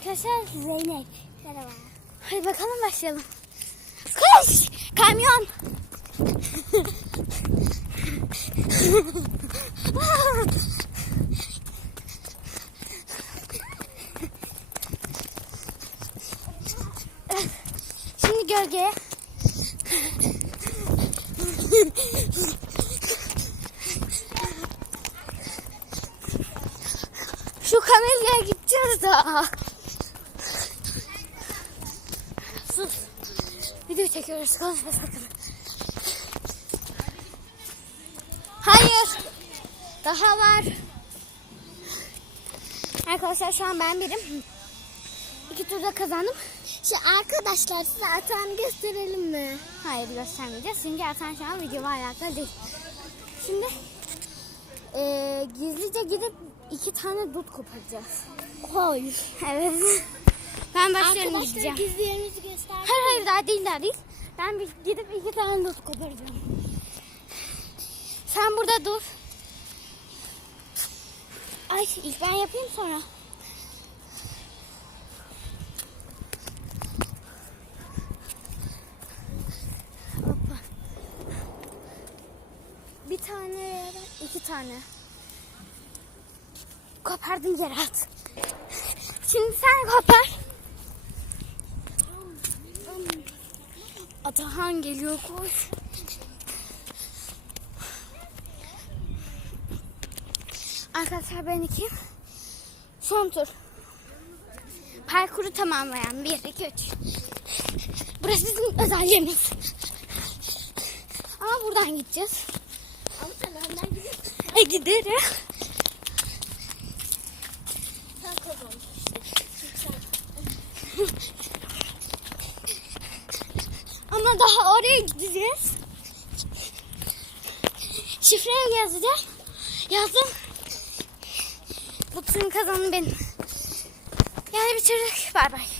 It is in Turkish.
arkadaşlar Zeynep. Merhaba. Hadi bakalım başlayalım. Koş! Kamyon! Şimdi gölgeye. Şu kamelyaya gideceğiz daha. Sus. Video çekiyoruz. Konuşma sakın. Hayır. Daha var. Arkadaşlar şu an ben birim. İki turda kazandım. Şu arkadaşlar size atan gösterelim mi? Hayır göstermeyeceğiz. Çünkü Ertan şu an videoyla alakalı değil. Şimdi eee, gizlice gidip iki tane dut koparacağız. Hayır. Evet. Ben başlıyorum Arkadaşlar gideceğim. gizli yerinizi göster. Hayır hayır daha değil daha değil. Ben bir gidip iki tane dut koparacağım. Sen burada dur. Ay ilk ben yapayım sonra. Hoppa. Bir tane iki tane. Kopardın yere at. Şimdi sen kopar. Atahan geliyor koş. Arkadaşlar ben iki. Son tur. Parkuru tamamlayan. Bir, iki, üç. Burası bizim özel yerimiz. Ama buradan gideceğiz. Ama sen önden gidiyorsun. E giderim. Sen kazanmışsın. Çünkü sen Ama daha oraya gideceğiz. Şifreyi yazacağım. Yazdım. Bu turun kazanı benim. Yani bitirdik. Bay bay.